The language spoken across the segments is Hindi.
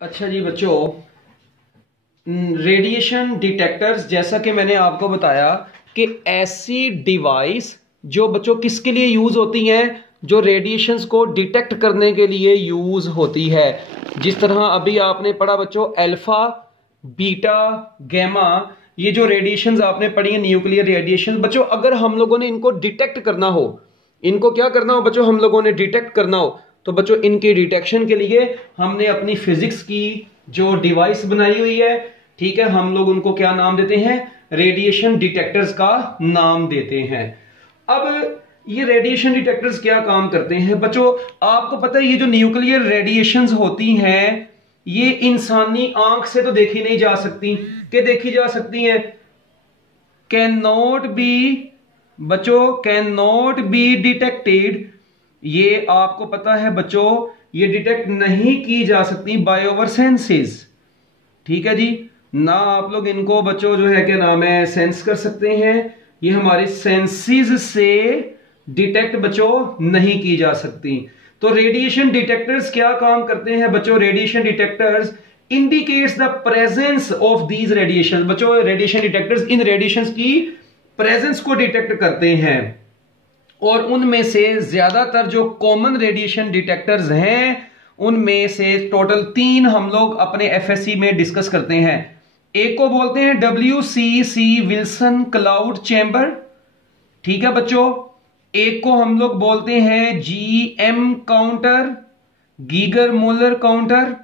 अच्छा जी बच्चों, रेडिएशन डिटेक्टर्स, जैसा कि मैंने आपको बताया कि ऐसी डिवाइस जो बच्चों किसके लिए यूज होती हैं, जो रेडिएशंस को डिटेक्ट करने के लिए यूज होती है। जिस तरह अभी आपने पढ़ा बच्चों अल्फा, बीटा, गैमा, ये जो रेडिएशंस आपने पढ़ी है न्यूक्लियर रेडिएशन बच्चों, अगर हम लोगों ने इनको डिटेक्ट करना हो, इनको क्या करना हो बच्चों, हम लोगों ने डिटेक्ट करना हो, तो बच्चों इनकी डिटेक्शन के लिए हमने अपनी फिजिक्स की जो डिवाइस बनाई हुई है, ठीक है, हम लोग उनको क्या नाम देते हैं, रेडिएशन डिटेक्टर्स का नाम देते हैं। अब ये रेडिएशन डिटेक्टर्स क्या काम करते हैं बच्चों, आपको पता है ये जो न्यूक्लियर रेडिएशंस होती हैं ये इंसानी आंख से तो देखी नहीं जा सकती, कि देखी जा सकती हैं, कैन नॉट बी बच्चों, कैन नॉट बी डिटेक्टेड, ये आपको पता है बच्चों, ये डिटेक्ट नहीं की जा सकती बाय आवर सेंसेस। ठीक है जी, ना आप लोग इनको बच्चों जो है क्या नाम है सेंस कर सकते हैं, ये हमारे सेंसेस से डिटेक्ट बच्चों नहीं की जा सकती। तो रेडिएशन डिटेक्टर्स क्या काम करते हैं बच्चों, radiation detectors indicates the presence of these radiation. बच्चों रेडिएशन डिटेक्टर्स इन रेडिएशंस की प्रेजेंस को डिटेक्ट करते हैं, और उनमें से ज्यादातर जो कॉमन रेडिएशन डिटेक्टर्स हैं उनमें से टोटल 3 हम लोग अपने एफएससी में डिस्कस करते हैं। एक को बोलते हैं WCC विल्सन क्लाउड चैम्बर, ठीक है बच्चों। एक को हम लोग बोलते हैं GM counter, Geiger molar counter,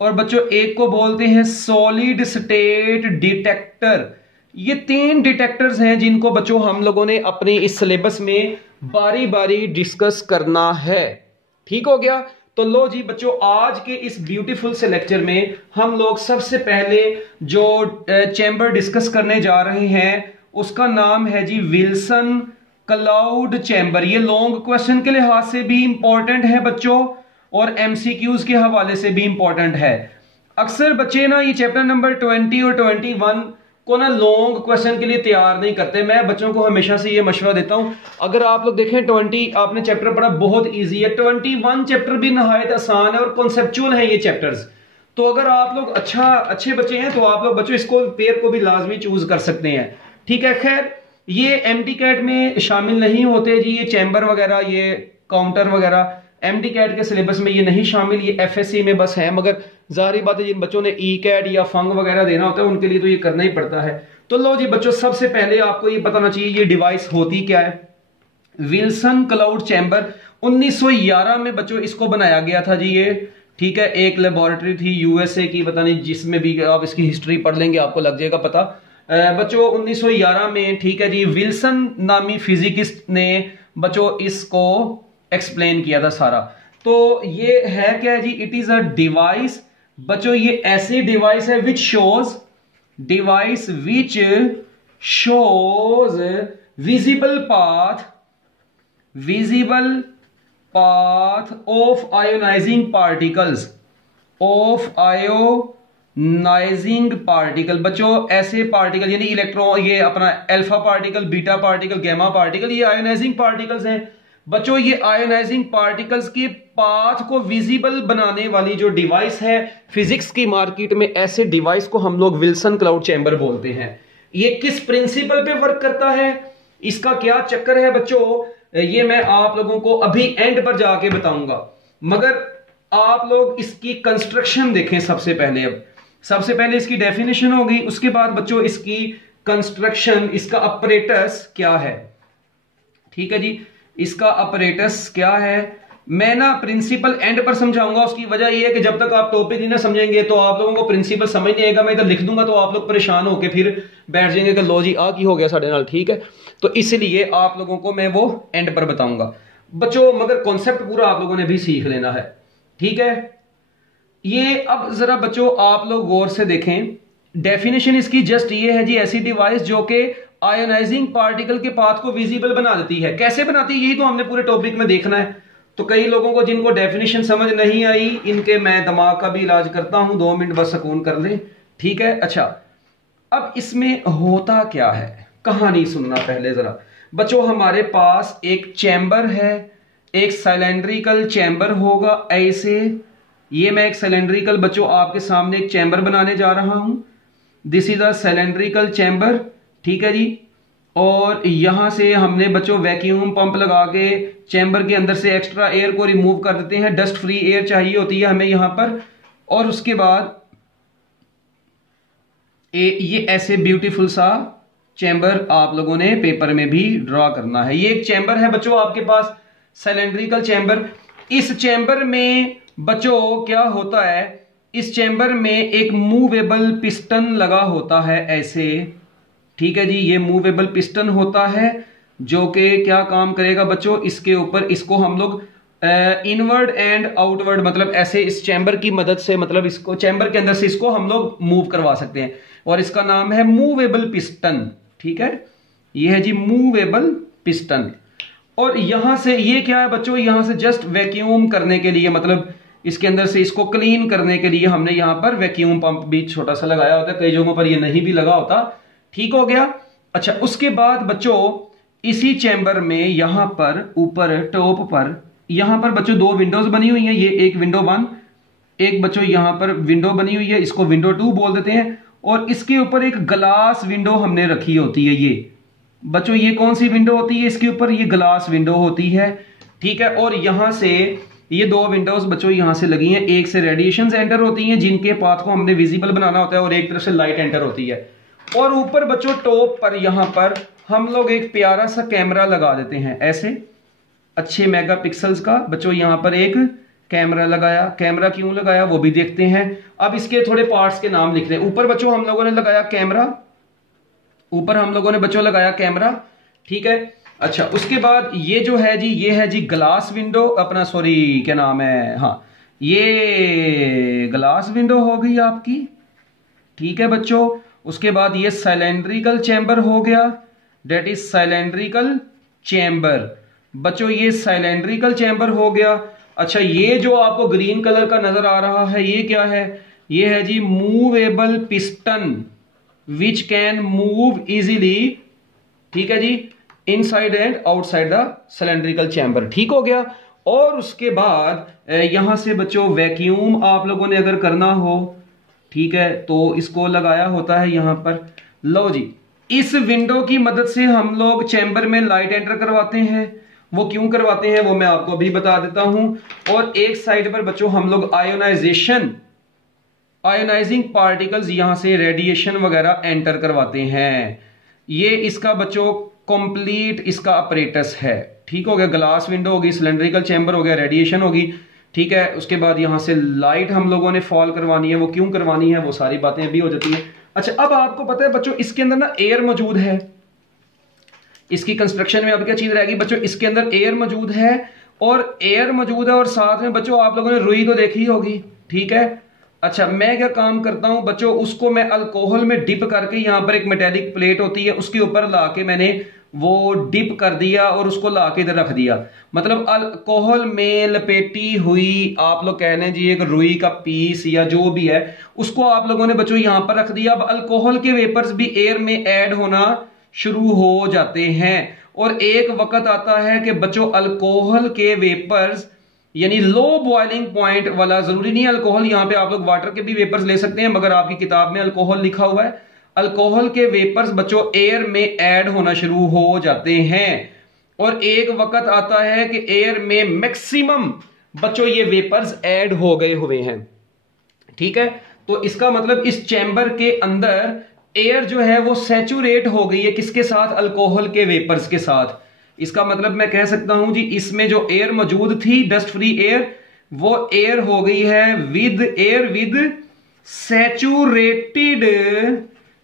और बच्चों एक को बोलते हैं सॉलिड स्टेट डिटेक्टर। ये 3 डिटेक्टर्स हैं जिनको बच्चों हम लोगों ने अपने इस सिलेबस में बारी बारी डिस्कस करना है। ठीक हो गया, तो लो जी बच्चों, आज के इस ब्यूटीफुल से लेक्चर में हम लोग सबसे पहले जो चैम्बर डिस्कस करने जा रहे हैं उसका नाम है जी विल्सन क्लाउड चैम्बर। ये लॉन्ग क्वेश्चन के लिहाज से भी इंपॉर्टेंट है बच्चों, और MCQs के हवाले से भी इंपॉर्टेंट है। अक्सर बच्चे ना ये चैप्टर नंबर 20 और 21 को ना लॉन्ग क्वेश्चन के लिए तैयार नहीं करते। मैं बच्चों को हमेशा से ये मशवरा देता हूं, अगर आप लोग देखें 20 आपने चैप्टर पढ़ा बहुत इजी है, 21 चैप्टर भी नहायत आसान है और कॉन्सेप्चुअल है ये चैप्टर्स। तो अगर आप लोग अच्छे बच्चे हैं तो आप लोग बच्चों इसको पेयर को भी लाजमी चूज कर सकते हैं। ठीक है, खैर ये MD-CAT में शामिल नहीं होते जी, ये चैम्बर वगैरह, ये काउंटर वगैरह MD-CAT के सिलेबस में ये नहीं शामिल, ये FSC में बस है। मगर जाहिर बात है जिन बच्चों ने E-CAT या फंग वगैरह देना होता है उनके लिए तो ये करना ही पड़ता है। तो लो जी बच्चों, सबसे पहले आपको ये पता होना चाहिए ये डिवाइस होती क्या है। विल्सन क्लाउड चैम्बर 1911 में बच्चों इसको बनाया गया था जी ये, ठीक है। एक लेबोरेटरी थी USA की, पता नहीं, जिसमें भी आप इसकी हिस्ट्री पढ़ लेंगे आपको लग जाएगा पता। बच्चों 1911 में, ठीक है जी, विल्सन नामी फिजिकिस्ट ने बच्चों इसको एक्सप्लेन किया था सारा। तो ये है क्या है जी, इट इज अ डिवाइस बच्चों, ये ऐसी डिवाइस है which shows, device which shows visible path of ionizing particles, of ionizing particle. बच्चों ऐसे पार्टिकल यानी इलेक्ट्रॉन, ये अपना alpha particle, beta particle, gamma particle, ये आयोनाइजिंग पार्टिकल्स हैं बच्चों। ये आयोनाइजिंग पार्टिकल्स के पाथ को विजिबल बनाने वाली जो डिवाइस है, फिजिक्स की मार्केट में ऐसे डिवाइस को हम लोग विल्सन क्लाउड चैम्बर बोलते हैं। ये किस प्रिंसिपल पे वर्क करता है, इसका क्या चक्कर है बच्चों, ये मैं आप लोगों को अभी एंड पर जाके बताऊंगा। मगर आप लोग इसकी कंस्ट्रक्शन देखें सबसे पहले। अब सबसे पहले इसकी डेफिनेशन होगी, उसके बाद बच्चों इसकी कंस्ट्रक्शन, इसका अपरेटस क्या है। ठीक है जी, इसका अपरेटस क्या है, मैं ना प्रिंसिपल एंड पर समझाऊंगा। उसकी वजह यह है कि जब तक आप टॉपिक नहीं ना समझेंगे तो आप लोगों को प्रिंसिपल समझ नहीं आएगा। मैं इधर लिख दूंगा तो आप लोग परेशान होकर फिर बैठ जाएंगे कि लो जी आ की हो गया साढ़े नाल, ठीक है। तो इसलिए आप लोगों को मैं वो एंड पर बताऊंगा बच्चों, मगर कॉन्सेप्ट पूरा आप लोगों ने भी सीख लेना है, ठीक है। ये अब जरा बच्चों आप लोग गौर से देखें, डेफिनेशन इसकी जस्ट ये है जी, ऐसी डिवाइस जो कि आयोनाइजिंग पार्टिकल के पाथ को विजिबल बना देती है। कैसे बनाती है यही तो हमने पूरे टॉपिक में देखना है। तो कई लोगों को जिनको डेफिनेशन समझ नहीं आई, इनके मैं दिमाग का भी इलाज करता हूं, 2 मिनट बस सुकून कर लें, ठीक है। अच्छा, अब इसमें होता क्या है, कहानी सुनना पहले जरा बच्चों। हमारे पास एक चैम्बर है, एक सिलेंड्रिकल चैम्बर होगा ऐसे, ये मैं एक सिलेंड्रिकल बच्चों आपके सामने एक चैम्बर बनाने जा रहा हूं। This is a cylindrical chamber, ठीक है जी। और यहां से हमने बच्चों वैक्यूम पंप लगा के चैम्बर के अंदर से एक्स्ट्रा एयर को रिमूव कर देते हैं। डस्ट फ्री एयर चाहिए होती है हमें यहां पर। और उसके बाद ये ऐसे ब्यूटीफुल सा चैम्बर आप लोगों ने पेपर में भी ड्रॉ करना है। ये एक चैम्बर है बच्चों आपके पास, सिलेंड्रिकल चैम्बर। इस चैम्बर में बच्चों क्या होता है, इस चैम्बर में एक मूवेबल पिस्टन लगा होता है ऐसे, ठीक है जी। ये मूवेबल पिस्टन होता है जो कि क्या काम करेगा बच्चों, इसके ऊपर इसको हम लोग इनवर्ड एंड आउटवर्ड मतलब ऐसे इस चैम्बर की मदद से, मतलब इसको चैम्बर के अंदर से इसको हम लोग मूव करवा सकते हैं। और इसका नाम है मूवेबल पिस्टन, ठीक है। ये है जी मूवेबल पिस्टन। और यहां से ये क्या है बच्चों, यहां से जस्ट वैक्यूम करने के लिए, मतलब इसके अंदर से इसको क्लीन करने के लिए हमने यहां पर वैक्यूम पंप भी छोटा सा लगाया होता है। कई जगहों पर ये नहीं भी लगा होता, ठीक हो गया। अच्छा, उसके बाद बच्चों इसी चैम्बर में यहां पर ऊपर टॉप पर यहां पर बच्चों दो विंडोज बनी हुई हैं। ये एक विंडो 1, एक बच्चों यहां पर विंडो बनी हुई है, इसको विंडो 2 बोल देते हैं। और इसके ऊपर एक ग्लास विंडो हमने रखी होती है। ये बच्चों ये कौन सी विंडो होती है, इसके ऊपर ये ग्लास विंडो होती है, ठीक है। और यहां से ये दो विंडोज बच्चों यहां से लगी हैं, एक से रेडिएशंस एंटर होती हैं जिनके पाथ को हमने विजिबल बनाना होता है, और एक तरफ से लाइट एंटर होती है। और ऊपर बच्चों टॉप पर यहां पर हम लोग एक प्यारा सा कैमरा लगा देते हैं ऐसे अच्छे मेगापिक्सल्स का। बच्चों यहां पर एक कैमरा लगाया। कैमरा क्यों लगाया वो भी देखते हैं। अब इसके थोड़े पार्ट्स के नाम लिख रहे हैं। ऊपर बच्चों हम लोगों ने लगाया कैमरा, ऊपर हम लोगों ने बच्चों लगाया कैमरा, ठीक है। अच्छा, उसके बाद ये जो है जी, ये है जी ग्लास विंडो, अपना सॉरी क्या नाम है, हाँ ये ग्लास विंडो हो गई आपकी, ठीक है बच्चों। उसके बाद ये सिलेंड्रिकल चैम्बर हो गया, डेट इज सिलेंड्रिकल चैम्बर। बच्चों ये सिलेंड्रिकल चैम्बर हो गया। अच्छा, ये जो आपको ग्रीन कलर का नजर आ रहा है ये क्या है, ये है जी movable piston which can move easily, ठीक है जी, inside and outside the cylindrical chamber, ठीक हो गया। और उसके बाद यहां से बच्चों वैक्यूम आप लोगों ने अगर करना हो, ठीक है, तो इसको लगाया होता है यहां पर। लो जी, इस विंडो की मदद से हम लोग चैम्बर में लाइट एंटर करवाते हैं। वो क्यों करवाते हैं वो मैं आपको अभी बता देता हूं। और एक साइड पर बच्चों हम लोग आयोनाइजिंग पार्टिकल्स यहां से रेडिएशन वगैरह एंटर करवाते हैं। ये इसका बच्चों कंप्लीट इसका अपरेटस है, ठीक हो गया। ग्लास विंडो होगी, सिलेंड्रिकल चैम्बर हो गया, रेडिएशन होगी, ठीक है। उसके बाद यहां से लाइट हम लोगों ने फॉल करवानी है। वो क्यों करवानी है वो सारी बातें अभी हो जाती है। अच्छा, अब आपको पता है बच्चों इसके अंदर ना एयर मौजूद है। इसकी कंस्ट्रक्शन में अब क्या चीज रहेगी बच्चों, इसके अंदर एयर मौजूद है। और एयर मौजूद है और साथ में बच्चों आप लोगों ने रुई तो देखी होगी, ठीक है। अच्छा, मैं क्या काम करता हूं बच्चों, उसको मैं अल्कोहल में डिप करके, यहां पर एक मेटेलिक प्लेट होती है उसके ऊपर लाके मैंने वो डिप कर दिया और उसको लाके इधर रख दिया। मतलब अल्कोहल में लपेटी हुई आप लोग कह लें जी एक रुई का पीस या जो भी है, उसको आप लोगों ने बच्चों यहां पर रख दिया। अब अल्कोहल के वेपर्स भी एयर में ऐड होना शुरू हो जाते हैं। और एक वक्त आता है कि बच्चों अल्कोहल के वेपर्स यानी लो बॉइलिंग पॉइंट वाला, जरूरी नहीं है अल्कोहल, यहां पे आप लोग वाटर के भी वेपर्स ले सकते हैं, मगर आपकी किताब में अल्कोहल लिखा हुआ है। अल्कोहल के वेपर्स बच्चों एयर में ऐड होना शुरू हो जाते हैं। और एक वक्त आता है कि एयर में मैक्सिमम बच्चों ये वेपर्स ऐड हो गए हुए हैं, ठीक है। तो इसका मतलब इस चैम्बर के अंदर एयर जो है वो सैचुरेट हो गई है, किसके साथ, अल्कोहल के वेपर्स के साथ। इसका मतलब मैं कह सकता हूं जी इसमें जो एयर मौजूद थी डस्ट फ्री एयर, वो एयर हो गई है with saturated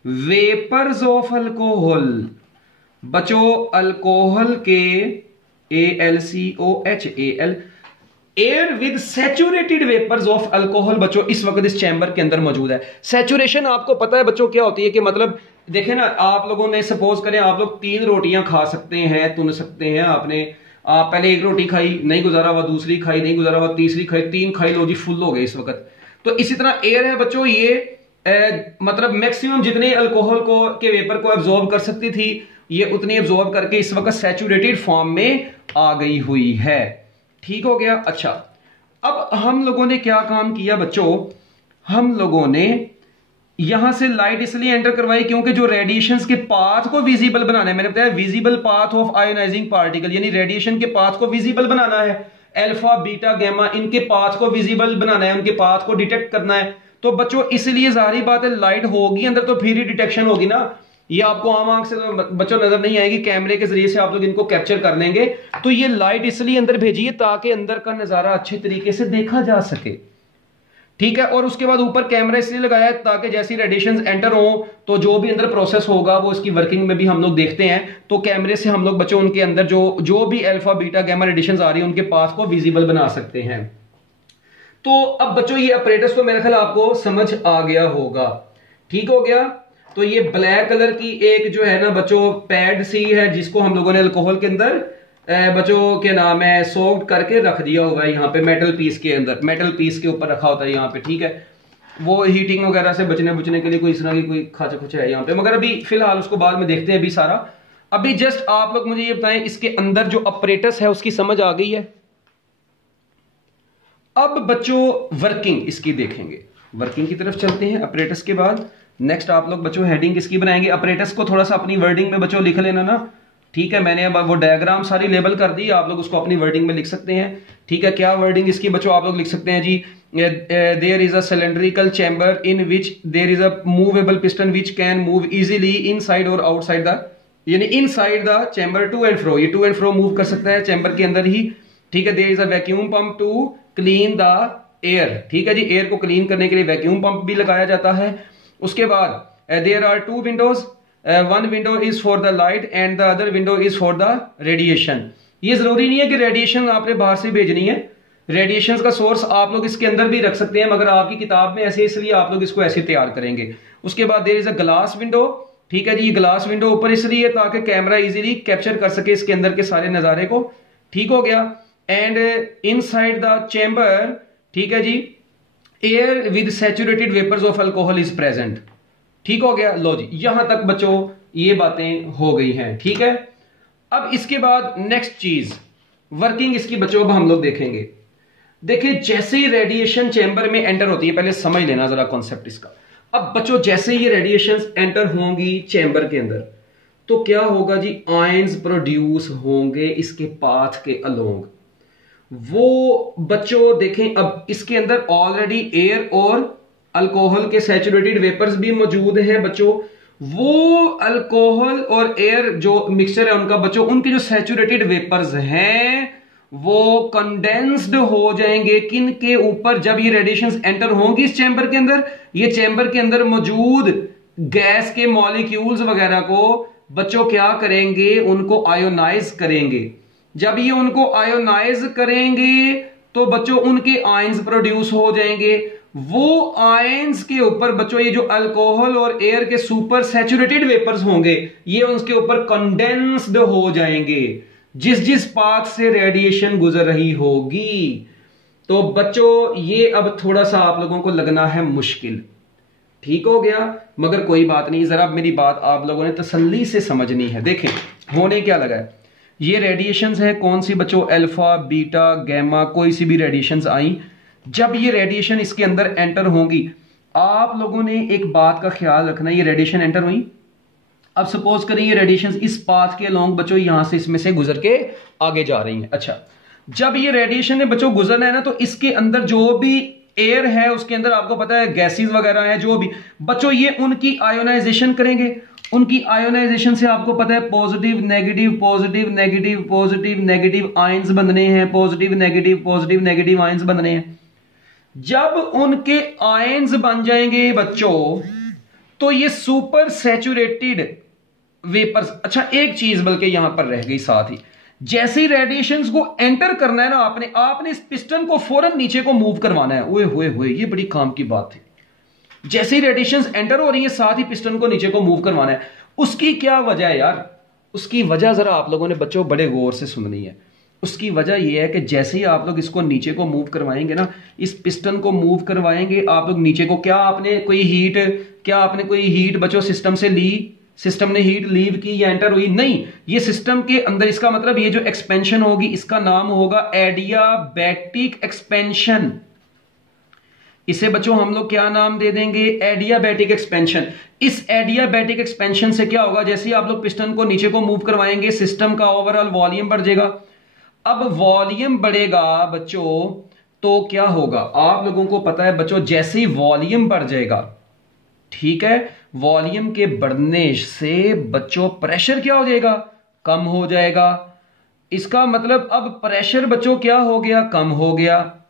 vapours of alcohol. बच्चों अल्कोहल के ALCOHAL, air with saturated vapours of alcohol बच्चों इस वक्त इस चैम्बर के अंदर मौजूद है। सैचुरेशन आपको पता है बच्चों क्या होती है, कि मतलब देखें ना, आप लोगों ने सपोज करें आप लोग 3 रोटियां खा सकते हैं, तुन सकते हैं। आप पहले एक रोटी खाई नहीं गुजारा हुआ, दूसरी खाई नहीं गुजारा हुआ, तीसरी खाई, 3 खाई, लो जी फुल हो गए इस वक्त। तो इसी तरह एयर है बच्चों, ये मतलब मैक्सिमम जितने अल्कोहल को के वेपर को एब्जॉर्ब कर सकती थी ये उतनी एब्जॉर्ब करके इस वक्त सैचुरेटेड फॉर्म में आ गई हुई है, ठीक हो गया। अच्छा, अब हम लोगों ने क्या काम किया बच्चों, हम लोगों ने यहां से लाइट इसलिए एंटर करवाई क्योंकि जो रेडिएशंस के पाथ को विजिबल बनाना है, मैंने बताया visible path of ionizing particle, यानी रेडिएशन के पाथ को विजिबल बनाना है, अल्फा बीटा गामा इनके पाथ को विजिबल बनाना है, उनके पाथ को डिटेक्ट करना है। तो बच्चों इसलिए जाहिर बात है लाइट होगी अंदर तो फिर ही डिटेक्शन होगी ना, ये आपको आम आंख से तो बच्चों नजर नहीं आएगी, कैमरे के जरिए से आप लोग इनको कैप्चर कर लेंगे। तो ये लाइट इसलिए अंदर भेजिए ताकि अंदर का नजारा अच्छे तरीके से देखा जा सके, ठीक है। और उसके बाद ऊपर कैमरा इसलिए लगाया ताकि जैसी रेडिएशंस एंटर हो तो जो भी अंदर प्रोसेस होगा वो इसकी वर्किंग में भी हम लोग देखते हैं। तो कैमरे से हम लोग बच्चों उनके अंदर जो भी अल्फा बीटा गामा रेडिएशंस आ रही है उनके पाथ को विजिबल बना सकते हैं। तो अब बच्चों ये अपरेटस तो मेरे ख्याल आपको समझ आ गया होगा, ठीक हो गया। तो ये ब्लैक कलर की एक जो है ना बच्चों पैड सी है जिसको हम लोगों ने अल्कोहल के अंदर बच्चों के नाम है सोक्ड करके रख दिया हुआ है यहाँ पे मेटल पीस के अंदर, मेटल पीस के ऊपर रखा होता है यहाँ पे, ठीक है। वो हीटिंग वगैरह से बचने के लिए कोई इस तरह की कोई खाचा खुचा है यहाँ पे, मगर अभी फिलहाल उसको बाद में देखते हैं अभी सारा। अभी जस्ट आप लोग मुझे ये बताएं इसके अंदर जो अपरेटस है उसकी समझ आ गई है। अब बच्चों वर्किंग इसकी देखेंगे, वर्किंग की तरफ चलते हैं अपरेटस के बाद। नेक्स्ट आप लोग बच्चों हेडिंग इसकी बनाएंगे, अपरेटस को थोड़ा सा अपनी वर्डिंग में बच्चों लिख लेना ना, ठीक है। मैंने अब वो डायग्राम सारी लेबल कर दी, आप लोग उसको अपनी वर्डिंग में लिख सकते हैं, ठीक है। क्या वर्डिंग इसकी बच्चों आप लोग लिख सकते हैं जी, there is a cylindrical chamber in which there is a movable piston which can move easily inside और आउटसाइड द, यानी inside the chamber to and fro, ये टू एंड फ्रो मूव कर सकता है चैम्बर के अंदर ही, ठीक है। There is a vacuum pump to clean the air, ठीक है जी, एयर को क्लीन करने के लिए वैक्यूम पंप भी लगाया जाता है। उसके बाद there are two windows, one window is for the light and the other window is for the radiation. ये जरूरी नहीं है कि रेडिएशन आपने बाहर से भेजनी है, रेडिएशन का सोर्स आप लोग इसके अंदर भी रख सकते हैं, मगर आपकी किताब में ऐसे इसलिए आप लोग इसको ऐसे तैयार करेंगे। उसके बाद there is a glass window, ठीक है जी, ग्लास विंडो ऊपर इसलिए ताकि कैमरा इजीली कैप्चर कर सके इसके अंदर के सारे नजारे को, ठीक हो गया। एंड इनसाइड द चैम्बर, ठीक है जी, air with saturated vapours of alcohol is present, ठीक हो गया। लो जी यहां तक बच्चों ये बातें हो गई हैं, ठीक है। अब इसके बाद नेक्स्ट चीज वर्किंग इसकी बच्चों अब हम लोग देखेंगे। देखिए जैसे ही रेडिएशन चैम्बर में एंटर होती है, पहले समझ लेना जरा कॉन्सेप्ट इसका। अब बच्चों जैसे ही ये रेडिएशन एंटर होंगी चैम्बर के अंदर तो क्या होगा जी, आयंस प्रोड्यूस होंगे इसके पाथ के अलोंग। वो बच्चों देखें अब इसके अंदर ऑलरेडी एयर और अल्कोहल के सैचुरेटेड वेपर्स भी मौजूद हैं बच्चों। वो अल्कोहल और एयर जो मिक्सचर है उनका बच्चों, उनके जो सैचुरेटेड वेपर्स हैं वो कंडेंस्ड हो जाएंगे किन के ऊपर, जब ये रेडिएशंस एंटर होंगी इस चैम्बर के अंदर, ये चैम्बर के अंदर मौजूद गैस के मॉलिक्यूल्स वगैरह को बच्चों क्या करेंगे, उनको आयोनाइज करेंगे। जब ये उनको आयोनाइज करेंगे तो बच्चों उनके आयंस प्रोड्यूस हो जाएंगे। वो आयंस के ऊपर बच्चों ये जो अल्कोहल और एयर के सुपर सैचुरेटेड वेपर्स होंगे ये उसके ऊपर कंडेंस्ड हो जाएंगे जिस जिस पाथ से रेडिएशन गुजर रही होगी। तो बच्चों ये अब थोड़ा सा आप लोगों को लगना है मुश्किल, ठीक हो गया, मगर कोई बात नहीं, जरा मेरी बात आप लोगों ने तसल्ली से समझनी है। देखें होने क्या लगा है, ये रेडिएशंस है कौन सी बच्चों, अल्फा बीटा गामा, कोई सी भी रेडिएशंस आई, जब ये रेडिएशन इसके अंदर एंटर होंगी आप लोगों ने एक बात का ख्याल रखना, ये रेडिएशन एंटर हुई, अब सपोज करें ये रेडिएशन इस पाथ के अलोंग बच्चों यहां से इसमें से गुजर के आगे जा रही हैं। अच्छा जब ये रेडिएशन ने बच्चों गुजरना है ना तो इसके अंदर जो भी एयर है उसके अंदर आपको पता है गैसेस वगैरह है जो भी बच्चों, ये उनकी आयोनाइजेशन करेंगे। उनकी आयोनाइजेशन से आपको पता है positive negative positive negative positive negative ions बनने हैं, पॉजिटिव नेगेटिव आयंस बनने हैं। जब उनके आयंस बन जाएंगे बच्चों तो ये सुपर सैचुरेटेड वेपर्स, अच्छा एक चीज बल्कि यहां पर रह गई साथ ही, जैसे ही रेडिएशंस को एंटर करना है ना आपने इस पिस्टन को फौरन नीचे को मूव करवाना है। ओए होए होए ये बड़ी काम की बात है। जैसे ही रेडिएशंस एंटर हो रही है साथ ही पिस्टन को नीचे को मूव करवाना है। उसकी क्या वजह है यार, उसकी वजह जरा आप लोगों ने बच्चों बड़े गौर से सुननी है। उसकी वजह यह है कि जैसे ही आप लोग इसको नीचे को मूव करवाएंगे ना, इस पिस्टन को मूव करवाएंगे आप लोग नीचे को, क्या आपने कोई हीट बच्चों सिस्टम से ली, सिस्टम ने हीट लीव की या एंटर हुई, नहीं, ये सिस्टम के अंदर, इसका मतलब ये जो एक्सपेंशन होगी इसका नाम होगा एडियाबैटिक एक्सपेंशन। इसे बच्चों हम लोग क्या नाम दे देंगे, एडियाबैटिक एक्सपेंशन। इस एडियाबैटिक एक्सपेंशन से क्या होगा, जैसे ही आप लोग पिस्टन को नीचे को मूव करवाएंगे सिस्टम का ओवरऑल वॉल्यूम बढ़ जाएगा। अब वॉल्यूम बढ़ेगा बच्चों तो क्या होगा, आप लोगों को पता है बच्चों, जैसे ही वॉल्यूम बढ़ जाएगा, ठीक है, वॉल्यूम के बढ़ने से बच्चों प्रेशर क्या हो जाएगा, कम हो जाएगा। इसका मतलब अब प्रेशर बच्चों क्या हो गया, कम हो गया।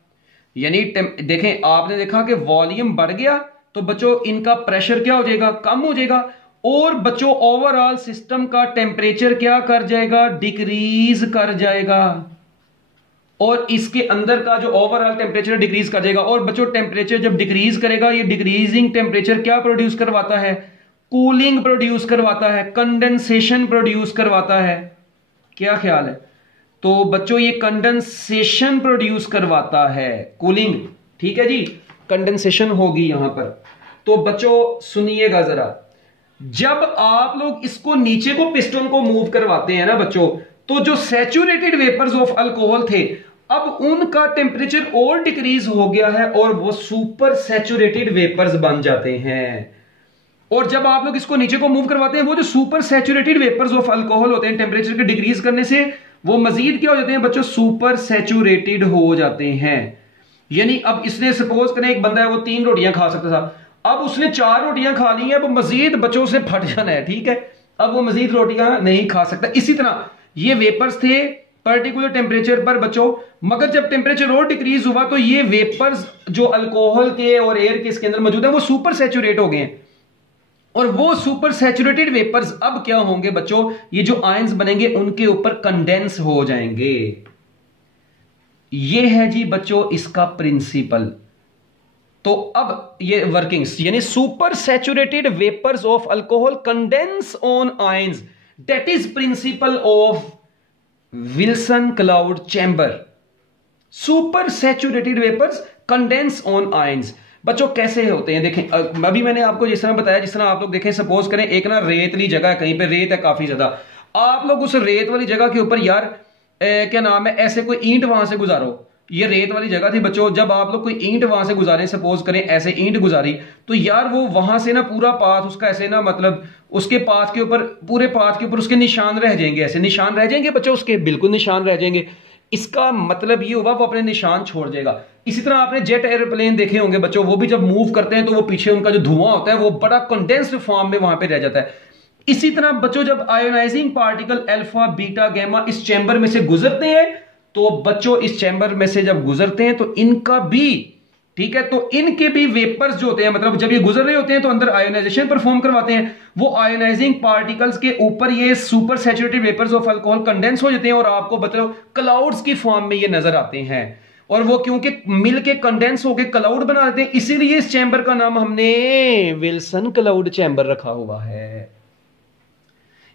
यानी देखें, आपने देखा कि वॉल्यूम बढ़ गया तो बच्चों इनका प्रेशर क्या हो जाएगा, कम हो जाएगा। और बच्चों ओवरऑल सिस्टम का टेम्परेचर क्या कर जाएगा, डिक्रीज कर जाएगा। और इसके अंदर का जो ओवरऑल टेम्परेचर डिक्रीज कर जाएगा। और बच्चों टेम्परेचर जब डिक्रीज करेगा, ये डिक्रीजिंग टेम्परेचर क्या प्रोड्यूस करवाता है, कूलिंग प्रोड्यूस करवाता है, कंडेंसेशन प्रोड्यूस करवाता है। क्या ख्याल है, तो बच्चों ये कंडेंसेशन प्रोड्यूस करवाता है, कूलिंग, ठीक है जी, कंडेंसेशन होगी यहां पर। तो बच्चों सुनिएगा जरा, जब आप लोग इसको नीचे को पिस्टन को मूव करवाते हैं ना बच्चों, तो जो सैचुरेटेड वेपर्स ऑफ अल्कोहल थे अब उनका टेम्परेचर और डिक्रीज हो गया है और वो सुपर सैचुरेटेड वेपर्स बन जाते हैं। और जब आप लोग इसको नीचे को मूव करवाते हैं, वो जो super saturated vapours of alcohol होते हैं, टेम्परेचर के डिक्रीज करने से वो मजीद क्या हो जाते हैं बच्चों, सुपर सैचुरेटेड हो जाते हैं। यानी अब इसने सपोज करें एक बंदा है वो 3 रोटियां खा सकता था, अब उसने 4 रोटियां खा ली है, वो मजीद बच्चों से फट जाना है, ठीक है, अब वो मजीद रोटियां नहीं खा सकता। इसी तरह ये वेपर्स थे पर्टिकुलर टेम्परेचर पर बच्चों, मगर जब टेम्परेचर और डिक्रीज हुआ तो ये वेपर्स जो अल्कोहल के और एयर के इसके अंदर मौजूद है वो सुपर सैचुरेट हो गए हैं। और वो सुपर सैचुरेटेड वेपर्स अब क्या होंगे बच्चों, ये जो आयंस बनेंगे उनके ऊपर कंडेंस हो जाएंगे। ये है जी बच्चों इसका प्रिंसिपल। तो अब ये वर्किंग्स, यानी super saturated vapours of alcohol condense on ions, that is principle of Wilson cloud chamber. Super saturated vapours condense on ions. बच्चों कैसे होते हैं देखें, अभी मैंने आपको जिस तरह बताया, जिस तरह आप लोग देखें, सपोज करें एक ना रेतली जगह है, कहीं पे रेत है काफी ज्यादा, आप लोग उस रेत वाली जगह के ऊपर यार क्या नाम है, ऐसे कोई ईंट वहां से गुजारो। ये रेत वाली जगह थी बच्चों, जब आप लोग कोई ईंट वहां से गुजारें, सपोज करें ऐसे ईंट गुजारी, तो यार वो वहां से ना पूरा पाथ उसका ऐसे ना, मतलब उसके पाथ के ऊपर, पूरे पाथ के ऊपर उसके निशान रह जाएंगे, ऐसे निशान रह जाएंगे बच्चों, उसके बिल्कुल निशान रह जाएंगे। इसका मतलब ये हुआ वो अपने निशान छोड़ जाएगा। इसी तरह आपने जेट एयरप्लेन देखे होंगे बच्चों, वो भी जब मूव करते हैं तो वो पीछे उनका जो धुआं होता है वो बड़ा कंडेंस्ड फॉर्म में वहां पे रह जाता है। इसी तरह बच्चों जब ionizing particle alpha beta gamma इस चैम्बर में से गुजरते हैं, तो बच्चों इस चैम्बर में से जब गुजरते हैं तो इनका भी, ठीक है, तो इनके भी वेपर्स जो होते हैं, मतलब जब ये गुजर रहे होते हैं तो अंदर आयोनाइजेशन परफॉर्म करवाते हैं, वो आयोनाइजिंग पार्टिकल्स के ऊपर ये super saturated vapours of alcohol condense हो जाते हैं और आपको बताओ क्लाउड्स की फॉर्म में ये नजर आते हैं। और वो क्योंकि मिलके कंडेंस होके क्लाउड बना देते हैं, इसीलिए इस चैम्बर का नाम हमने विल्सन क्लाउड चैम्बर रखा हुआ है।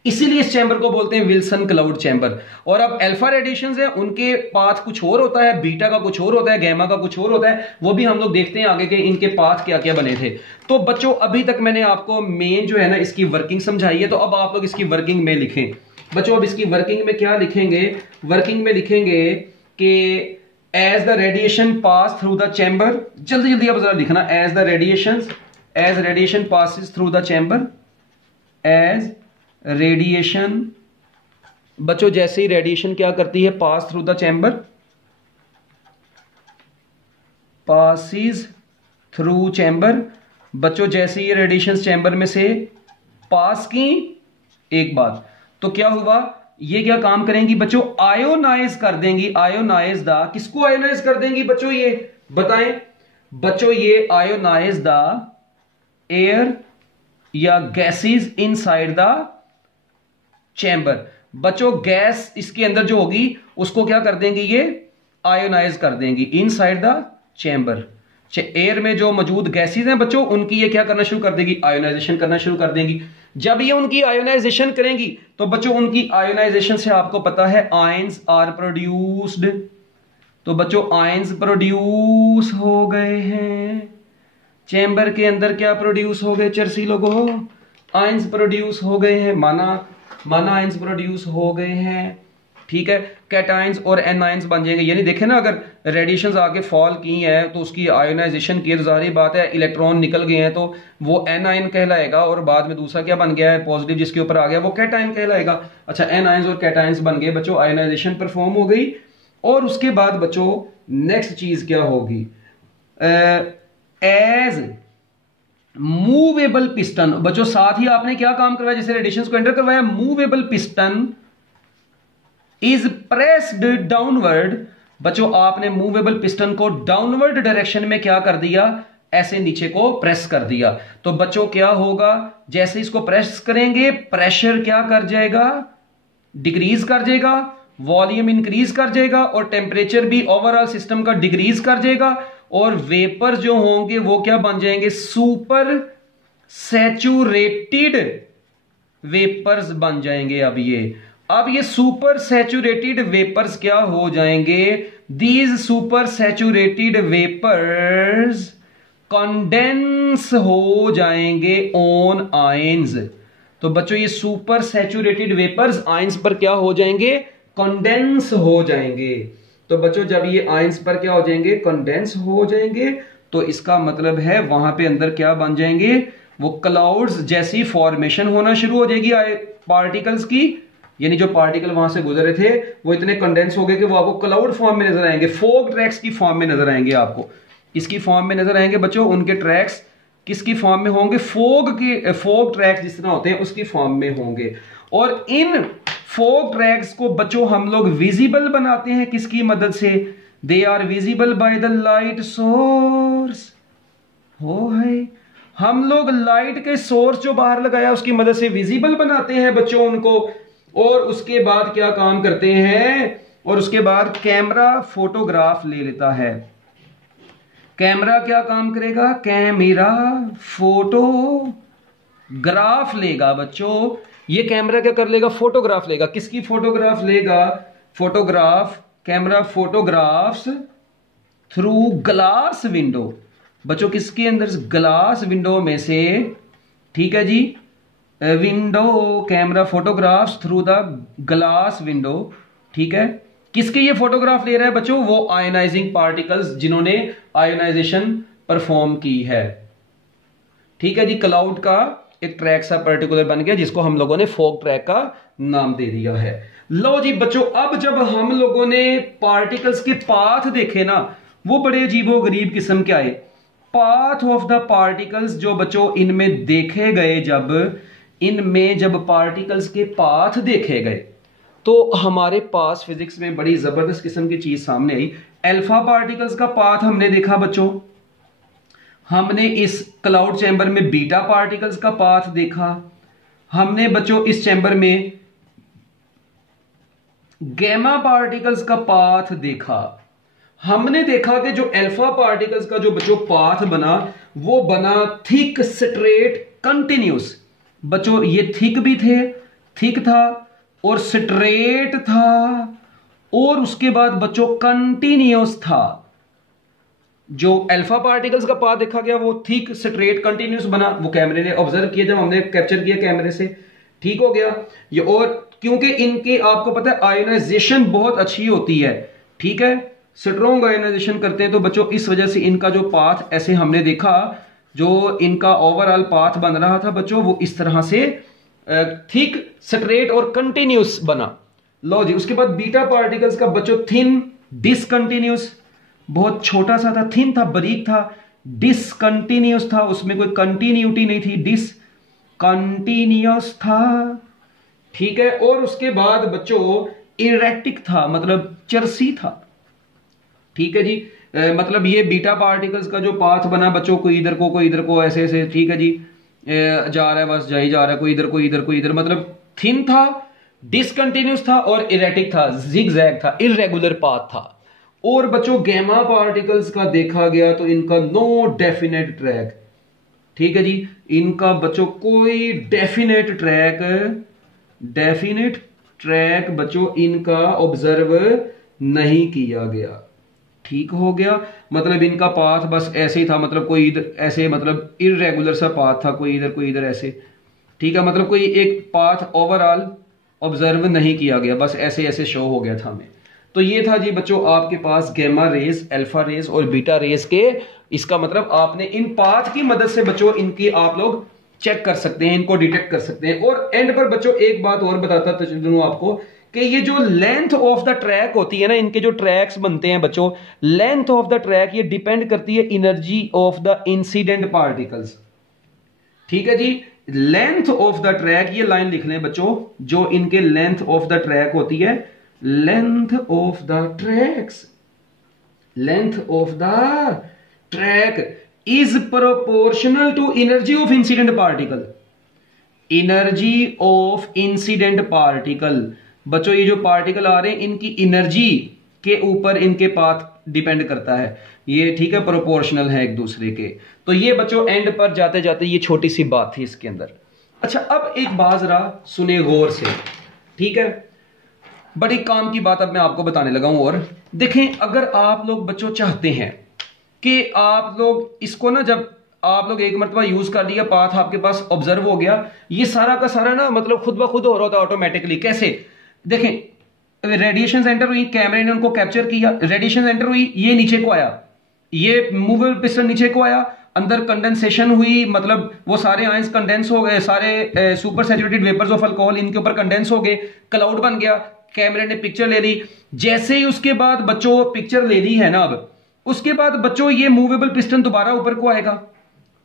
इसीलिए इस चैम्बर को बोलते हैं विल्सन क्लाउड चैम्बर। और अब अल्फा रेडिएशंस हैं, उनके पाथ कुछ और होता है, बीटा का कुछ और होता है, गैमा का कुछ और होता है, वो भी हम लोग देखते हैं आगे के इनके पाथ क्या क्या बने थे। तो बच्चों अभी तक मैंने आपको मेन जो है ना इसकी वर्किंग समझाई है, तो अब आप लोग इसकी वर्किंग में लिखें बच्चों। अब इसकी वर्किंग में क्या लिखेंगे, वर्किंग में लिखेंगे कि as the radiation pass through the chamber, जल्दी जल्दी अब जरा लिखना, as radiation passes through the chamber, as radiation, बच्चों जैसे ही रेडिएशन क्या करती है, pass through the chamber, passes through chamber. बच्चों जैसे ही रेडिएशन चैम्बर में से पास की, एक बात तो क्या हुआ, ये क्या काम करेंगी बच्चों, आयोनाइज कर देंगी, आयोनाइज द, किसको आयोनाइज कर देंगी बच्चों, ये बताएं बच्चों, ये आयोनाइज द एयर या गैसेस इनसाइड द चैम्बर। बच्चों गैस इसके अंदर जो होगी उसको क्या कर देंगी, ये आयोनाइज कर देंगी इनसाइड द चैम्बर। एयर में जो मौजूद गैसेस हैं बच्चों, उनकी ये क्या करना शुरू कर देगी, आयोनाइजेशन करना शुरू कर देंगी। जब ये उनकी आयोनाइजेशन करेंगी तो बच्चों उनकी आयोनाइजेशन से आपको पता है आयंस आर प्रोड्यूस्ड, तो बच्चों आयंस प्रोड्यूस हो गए हैं चैम्बर के अंदर, क्या प्रोड्यूस हो गए चर्सी लोगों, आयंस प्रोड्यूस हो गए हैं, माना आयंस प्रोड्यूस हो गए हैं, ठीक है। कैटायंस और एनायंस बन जाएंगे, यानी देखें ना, अगर रेडिएशंस आके फॉल की हैं तो उसकी आयोनाइजेशन की, जाहिर बात है इलेक्ट्रॉन निकल गए हैं तो वो एनायन कहलाएगा, और बाद में दूसरा क्या बन गया है, पॉजिटिव जिसके ऊपर आ गया वो कैटायन कहलाएगा। अच्छा, एनायंस और कैटायंस बन गए बच्चों, आयोनाइजेशन परफॉर्म हो गई। और उसके बाद बच्चों नेक्स्ट चीज क्या होगी, एज मूवेबल पिस्टन, बच्चों साथ ही आपने क्या काम करवाया, जैसे रेडिएशंस को एंटर करवाया, movable piston is pressed downward, बच्चों आपने मूवेबल पिस्टन को डाउनवर्ड डायरेक्शन में क्या कर दिया, ऐसे नीचे को प्रेस कर दिया। तो बच्चों क्या होगा, जैसे इसको प्रेस करेंगे प्रेशर क्या कर जाएगा, डिक्रीज कर जाएगा, वॉल्यूम इंक्रीज कर जाएगा, और टेम्परेचर भी ओवरऑल सिस्टम का डिक्रीज कर जाएगा, और वेपर जो होंगे वो क्या बन जाएंगे, सुपर सैचुरेटेड वेपर्स बन जाएंगे। अब ये सुपर सैचुरेटेड वेपर्स क्या हो जाएंगे, these super saturated vapours condense हो जाएंगे ऑन आयंस। तो बच्चों ये सुपर सैचुरेटेड वेपर्स आयंस पर क्या हो जाएंगे, कंडेंस हो जाएंगे। तो बच्चों जब ये आयंस पर क्या हो जाएंगे, कंडेंस हो जाएंगे, तो इसका मतलब है वहां पे अंदर क्या बन जाएंगे, वो क्लाउड्स जैसी फॉर्मेशन होना शुरू हो जाएगी पार्टिकल्स की, यानी जो पार्टिकल वहां से गुजरे थे वो इतने कंडेंस हो गए कि वो आपको क्लाउड फॉर्म में नजर आएंगे, फॉग ट्रैक्स की फॉर्म में नजर आएंगे, आपको इसकी फॉर्म में नजर आएंगे बच्चों। उनके ट्रैक्स किसकी फॉर्म में होंगे, फॉग ट्रैक्स जिस तरह होते हैं उसकी फॉर्म में होंगे। और इन फॉग ट्रैक्स को बच्चों हम लोग विजिबल बनाते हैं किसकी मदद से, they are visible by the light source. हो है, हम लोग लाइट के सोर्स जो बाहर लगाया उसकी मदद से विजिबल बनाते हैं बच्चों उनको। और उसके बाद क्या काम करते हैं, और उसके बाद कैमरा फोटोग्राफ ले लेता है। कैमरा क्या काम करेगा, कैमरा फोटोग्राफ लेगा बच्चों। ये कैमरा क्या कर लेगा, फोटोग्राफ लेगा। किसकी फोटोग्राफ लेगा, photograph, camera photographs through glass window. बच्चों किसके अंदर, ग्लास विंडो में से, ठीक है जी, window, camera photographs through the glass window, ठीक है। किसके ये फोटोग्राफ ले रहा है बच्चों, वो आयोनाइजिंग पार्टिकल्स जिन्होंने आयोनाइजेशन परफॉर्म की है, ठीक है जी। क्लाउड का एक ट्रैक सा पर्टिकुलर बन गया जिसको हम लोगों ने फॉग ट्रैक का नाम दे दिया है। लो जी बच्चों, अब जब हम लोगों ने पार्टिकल्स के पाथ देखे ना, वो बड़े अजीबो गरीब किस्म के आए। पाथ ऑफ द पार्टिकल्स जो बच्चों इनमें देखे गए, जब पार्टिकल्स के पाथ देखे गए तो हमारे पास फिजिक्स में बड़ी जबरदस्त किस्म की चीज सामने आई। अल्फा पार्टिकल्स का पाथ हमने देखा बच्चों, हमने इस क्लाउड चैम्बर में बीटा पार्टिकल्स का पाथ देखा, हमने बच्चों इस चैम्बर में गैमा पार्टिकल्स का पाथ देखा। हमने देखा कि जो अल्फा पार्टिकल्स का जो बच्चों पाथ बना, वो बना थिक स्ट्रेट कंटिन्यूस। बच्चों ये थिक भी थे, थिक था और स्ट्रेट था, और उसके बाद बच्चों कंटिन्यूस था। जो अल्फा पार्टिकल्स का पाथ देखा गया वो थिक स्ट्रेट कंटिन्यूस बना, वो कैमरे ने ऑब्जर्व किया, जब हमने कैप्चर किया कैमरे से, ठीक हो गया ये। और क्योंकि इनके आपको पता है आयोनाइजेशन बहुत अच्छी होती है, ठीक है, स्ट्रॉन्ग आयोनाइजेशन करते हैं, तो बच्चों इस वजह से इनका जो पाथ ऐसे हमने देखा, जो इनका ओवरऑल पाथ बन रहा था बच्चों वो इस तरह से थिक स्ट्रेट और कंटिन्यूस बना। लो जी, उसके बाद बीटा पार्टिकल्स का बच्चों थिन डिसकंटिन्यूस, बहुत छोटा सा था, थिन था, बारीक था, डिसकंटिन्यूस था, उसमें कोई कंटिन्यूटी नहीं थी, डिसकंटिन्यूस था, ठीक है। और उसके बाद बच्चों इरेक्टिक था, मतलब चरसी था, ठीक है जी। मतलब ये बीटा पार्टिकल्स का जो पाथ बना बच्चों, कोई इधर को ऐसे ऐसे, ठीक है जी, जा रहा है, बस जा ही जा रहा है, कोई इधर इधर, मतलब थिन था, डिसकंटिन्यूस था और इरेक्टिक था, जिगजैग था, इरेगुलर पाथ था। और बच्चों गैमा पार्टिकल्स का देखा गया तो इनका नो डेफिनेट ट्रैक, ठीक है जी, इनका बच्चों कोई डेफिनेट ट्रैक बच्चों इनका ऑब्जर्व नहीं किया गया, ठीक हो गया। मतलब इनका पाथ बस ऐसे ही था, मतलब कोई इधर ऐसे, मतलब इरेगुलर सा पाथ था, कोई इधर ऐसे, ठीक है, मतलब कोई एक पाथ ओवरऑल ऑब्जर्व नहीं किया गया, बस ऐसे ऐसे शो हो गया था हमें। तो ये था जी बच्चों आपके पास गैमा रेज, अल्फा रेज और बीटा रेज के, इसका मतलब आपने इन पाथ की मदद से बच्चों इनकी आप लोग चेक कर सकते हैं, इनको डिटेक्ट कर सकते हैं। और एंड पर बच्चों एक बात और बताता चलूं आपको कि ये जो लेंथ ऑफ द ट्रैक होती है ना, इनके जो ट्रैक्स बनते हैं बच्चों, लेंथ ऑफ द ट्रैक ये डिपेंड करती है energy of the incident particles. ठीक है जी, लेंथ ऑफ द ट्रैक, ये लाइन लिख लें बच्चों, जो इनके लेंथ ऑफ द ट्रैक होती है, length of the tracks, length of the track is proportional to energy of incident particle. Energy of incident particle बच्चों, ये जो पार्टिकल आ रहे हैं इनकी एनर्जी के ऊपर इनके पाथ डिपेंड करता है ये, ठीक है, प्रोपोर्शनल है एक दूसरे के। तो ये बच्चों एंड पर जाते जाते ये छोटी सी बात थी इसके अंदर। अच्छा, अब एक बात जरा सुने गौर से, ठीक है, बड़ी काम की बात अब मैं आपको बताने लगा हूं। और देखें, अगर आप लोग बच्चों चाहते हैं कि आप लोग इसको ना, जब आप लोग एक मरतबा यूज कर लिया, पाथ आपके पास ऑब्जर्व हो गया, ये सारा का सारा ना मतलब खुद ब खुद हो रहा होता है ऑटोमेटिकली। कैसे? देखें, रेडिएशन एंटर हुई, कैमरे ने उनको कैप्चर किया, रेडिएशन एंटर हुई, ये नीचे को आया, ये मूवेबल पिस्टन नीचे को आया, अंदर कंडेंसेशन हुई, मतलब वो सारे आयंस कंडेंस हो गए, सारे super saturated vapours of alcohol इनके ऊपर कंडेंस हो गए, क्लाउड बन गया, कैमरे ने पिक्चर ले ली। जैसे ही उसके बाद बच्चों पिक्चर ले ली है ना, अब उसके बाद बच्चों ये मूवेबल पिस्टन दोबारा ऊपर को आएगा,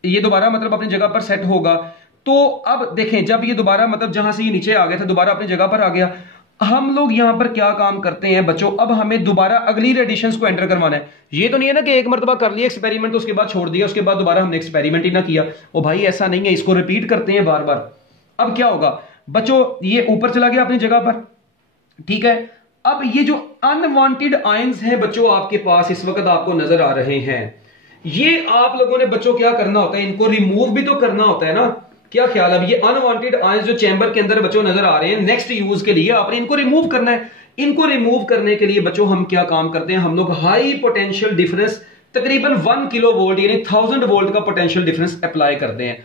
ये दोबारा मतलब अपनी जगह पर सेट होगा। तो अब देखें, जब ये दोबारा मतलब जहां से ये नीचे आ गया था दोबारा अपनी जगह पर आ गया, हम लोग यहां पर क्या काम करते हैं बच्चों, अब हमें दोबारा अगली रेडिएशंस को एंटर करवाना है। ये तो नहीं है ना कि एक मरतबा कर लिया एक्सपेरिमेंट तो उसके बाद छोड़ दिया, उसके बाद दोबारा हमने एक्सपेरिमेंट ही ना किया। ओ भाई ऐसा नहीं है, इसको रिपीट करते हैं बार बार। अब क्या होगा बच्चों, ये ऊपर चला गया अपनी जगह पर, ठीक है। अब ये जो अनवांटेड आयंस हैं बच्चों आपके पास इस वक्त आपको नजर आ रहे हैं, ये आप लोगों ने बच्चों क्या करना होता है, इनको रिमूव भी तो करना होता है ना। क्या ख्याल है? अब ये अनवांटेड आयंस जो चैम्बर के अंदर बच्चों नजर आ रहे हैं, नेक्स्ट यूज के लिए आपने इनको रिमूव करना है। इनको रिमूव करने के लिए बच्चों हम क्या काम करते हैं, हम लोग हाई पोटेंशियल डिफरेंस तकरीबन 1 किलो वोल्ट यानी 1000 वोल्ट का पोटेंशियल डिफरेंस अप्लाई करते हैं।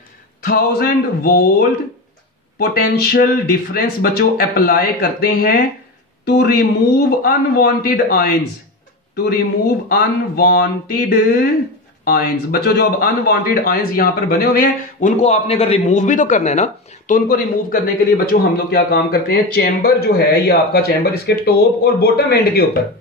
1000 वोल्ट पोटेंशियल डिफरेंस बच्चों अप्लाई करते हैं to remove unwanted ions, to remove unwanted ions. बच्चों जो अब अनवांटेड आयंस यहां पर बने हुए हैं उनको आपने अगर रिमूव भी तो करना है ना, तो उनको रिमूव करने के लिए बच्चों हम लोग क्या काम करते हैं, चैम्बर जो है ये आपका चैम्बर, इसके टॉप और बॉटम एंड के ऊपर,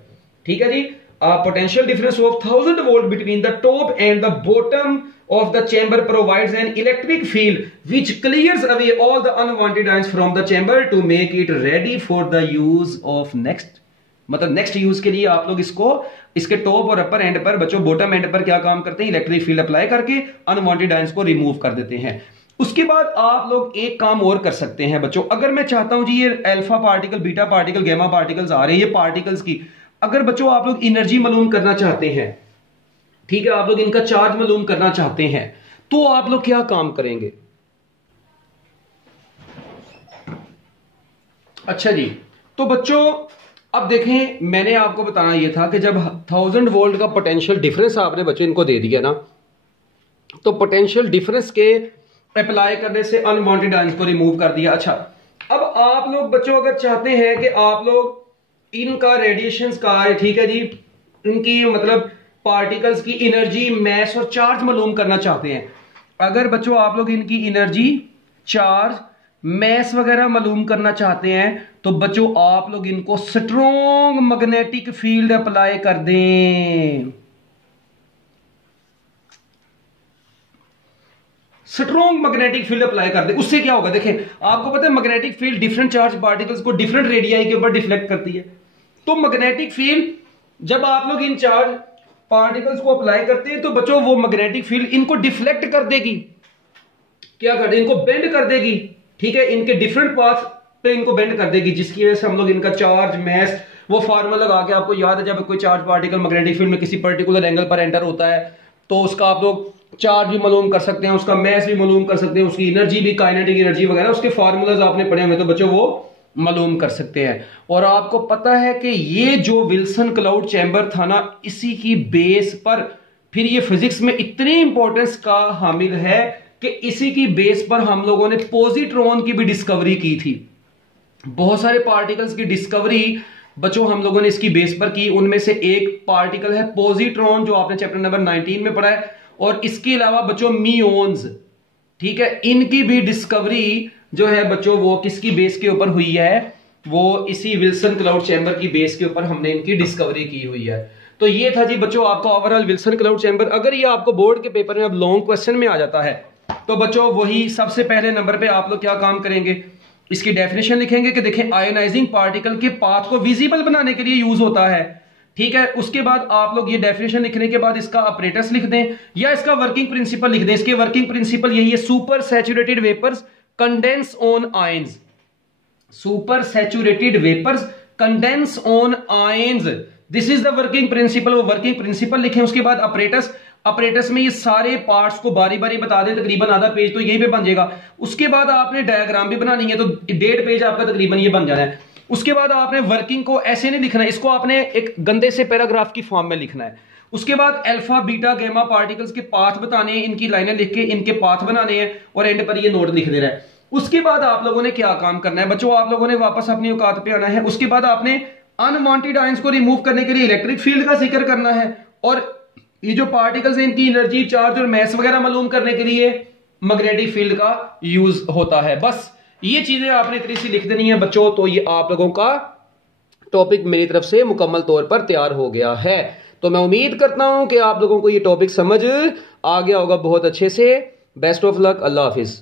ठीक है जी, potential difference of 1000 volt between the top and the bottom of the chamber provides an electric field which clears away all the unwanted ions from the chamber to make it ready for the use of next, मतलब नेक्स्ट यूज के लिए आप लोग इसको इसके टॉप और अपर एंड पर बच्चों बॉटम एंड पर क्या काम करते हैं, इलेक्ट्रिक फील्ड अप्लाई करके अनवांटेड आयंस को रिमूव कर देते हैं। उसके बाद आप लोग एक काम और कर सकते हैं बच्चों, अगर मैं चाहता हूं जी ये alpha particle, beta particle, gamma particles आ रहे हैं, ये पार्टिकल्स की अगर बच्चों आप लोग एनर्जी मालूम करना चाहते हैं, ठीक है, आप लोग इनका चार्ज मालूम करना चाहते हैं, तो आप लोग क्या काम करेंगे। अच्छा जी, तो बच्चों अब देखें, मैंने आपको बताना यह था कि जब 1000 वोल्ट का पोटेंशियल डिफरेंस आपने बच्चों इनको दे दिया ना, तो पोटेंशियल डिफरेंस के अप्लाई करने से अनवांटेड आयंस को रिमूव कर दिया। अच्छा, अब आप लोग बच्चों अगर चाहते हैं कि आप लोग इनका रेडिएशंस का, ठीक है जी, इनकी मतलब पार्टिकल्स की एनर्जी, मैस और चार्ज मालूम करना चाहते हैं, अगर बच्चों आप लोग इनकी एनर्जी, चार्ज, मैस वगैरह मालूम करना चाहते हैं, तो बच्चों आप लोग इनको स्ट्रॉन्ग मैग्नेटिक फील्ड अप्लाई कर दें। स्ट्रॉन्ग मैग्नेटिक फील्ड अप्लाई कर दें, उससे क्या होगा देखें, आपको पता है magnetic field different charge particles को डिफरेंट रेडियाई के ऊपर डिफ्लेक्ट करती है। तो मैग्नेटिक फील्ड जब आप लोग इन चार्ज पार्टिकल्स को अप्लाई करते हैं तो बच्चों वो मैग्नेटिक फील्ड इनको डिफ्लेक्ट कर देगी, क्या कर देगी, इनको बेंड कर देगी, ठीक है, इनके डिफरेंट पाथ पे इनको बेंड कर देगी, जिसकी वजह से हम लोग इनका चार्ज, मैस, वो फार्मूला लगा के, आपको याद है जब कोई चार्ज पार्टिकल मैग्नेटिक फील्ड में किसी पर्टिकुलर एंगल पर एंटर होता है तो उसका आप लोग चार्ज भी मालूम कर सकते हैं, उसका मैस भी मालूम कर सकते हैं, उसकी एनर्जी भी, काइनेटिक एनर्जी वगैरह, उसके फार्मूलाज आपने पढ़े होंगे तो बच्चों वो मालूम कर सकते हैं। और आपको पता है कि ये जो विल्सन क्लाउड चैम्बर था ना, इसी की बेस पर फिर ये फिजिक्स में इतनी इंपॉर्टेंस का हामिल है कि इसी की बेस पर हम लोगों ने पॉजिट्रॉन की भी डिस्कवरी की थी। बहुत सारे पार्टिकल्स की डिस्कवरी बच्चों हम लोगों ने इसकी बेस पर की। उनमें से एक पार्टिकल है पॉजिट्रॉन, जो आपने चैप्टर नंबर 19 में पढ़ा है। और इसके अलावा बच्चों मियोन्स, ठीक है, इनकी भी डिस्कवरी जो है बच्चों वो किसकी बेस के ऊपर हुई है, वो इसी विल्सन क्लाउड चैम्बर की बेस के ऊपर हमने इनकी डिस्कवरी की हुई है। तो ये था जी बच्चों आपका ओवरऑल विल्सन क्लाउड चैम्बर। अगर ये आपको बोर्ड के पेपर में अब लॉन्ग क्वेश्चन में आ जाता है तो बच्चों वही सबसे पहले नंबर पे आप लोग क्या काम करेंगे, इसकी डेफिनेशन लिखेंगे कि देखें आयोनाइजिंग पार्टिकल के पाथ को विजिबल बनाने के लिए यूज होता है, ठीक है। उसके बाद आप लोग ये डेफिनेशन लिखने के बाद इसका ऑपरेटर्स लिख दें या इसका वर्किंग प्रिंसिपल लिख दें। इसके वर्किंग प्रिंसिपल यही है, super saturated vapours condense on ions, super saturated vapours condense on ions, this is the working principle. वो वर्किंग प्रिंसिपल लिखें। उसके बाद ऑपरेटर्स, ऑपरेटर्स में ये सारे पार्ट्स को बारी बारी बता दें, तकरीबन आधा पेज तो यहीं पे बन जाएगा। उसके बाद आपने डायग्राम भी बनानी है तो 1.5 पेज आपका तकरीबन ये बन जाना है। उसके बाद आपने वर्किंग को ऐसे नहीं लिखना है, इसको आपने एक गंदे से पैराग्राफ की फॉर्म में लिखना है। उसके बाद अल्फा बीटा गामा पार्टिकल्स के पाथ बताने हैं, इनकी लाइनें लिख के इनके पाथ बनाने हैं और एंड पर ये नोट लिख देना है। उसके बाद आप लोगों ने क्या काम करना है बच्चों, आप लोगों ने वापस अपनी औकात पे आना है। उसके बाद आपने अनवांटेड आयंस को रिमूव करने के लिए इलेक्ट्रिक फील्ड का जिक्र करना है और ये जो पार्टिकल्स हैं इनकी एनर्जी, चार्ज और मैस वगैरह मालूम करने के लिए मैग्नेटिक फील्ड का यूज होता है। बस ये चीजें आपने इतनी सी लिख देनी है बच्चों, तो ये आप लोगों का टॉपिक मेरी तरफ से मुकम्मल तौर पर तैयार हो गया है। तो मैं उम्मीद करता हूं कि आप लोगों को ये टॉपिक समझ आ गया होगा बहुत अच्छे से। Best of luck, Allah Hafiz.